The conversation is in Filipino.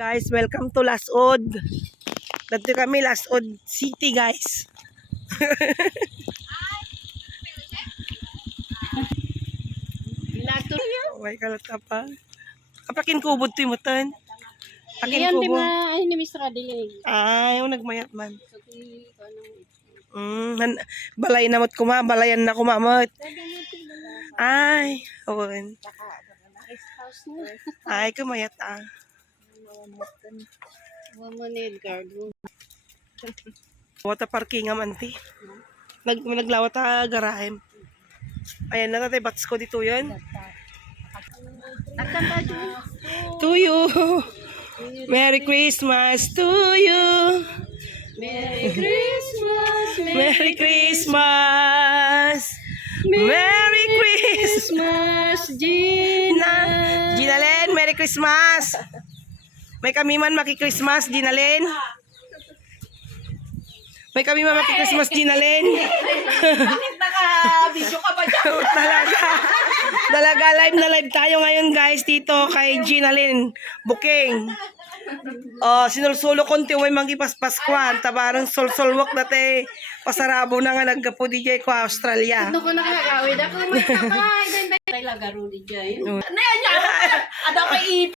Guys, welcome to Lasod. Dito kami Lasod City, guys. May kalat ka pa. Kapakin kubod to yung mutan. Pakin Ayan, di kubo. ba? Ay, ni Mr. Adilig. Ay, yung nagmayat man. Balay na mo't kuma. Balayan na kumamot. Ay, awon. Ay, kumayat ah. Mamanid garden. Wata parking am anti. Naglawat ta garahem. Ayan na tatay bats ko dito yun. To you. Merry Christmas to you. Merry Christmas! Merry Christmas. Merry Christmas. Gina! Ginalen, Merry Christmas. May kami man maki-Christmas, Ginalen. May kami man maki-Christmas, Ginalen. Bakit naka-video ka ba dyan? Dalaga live na live tayo ngayon, guys, dito kay Ginalen Booking. Sinulsulo konti may mangipaspaskwan. Tabarang solsolwak dati. Pasarabo na nga naggapo DJ ko Australia. Ano ko nakakawid? Ako may kapay. Ay, lagaro di dyan. Ano yan? Ada pa ipin.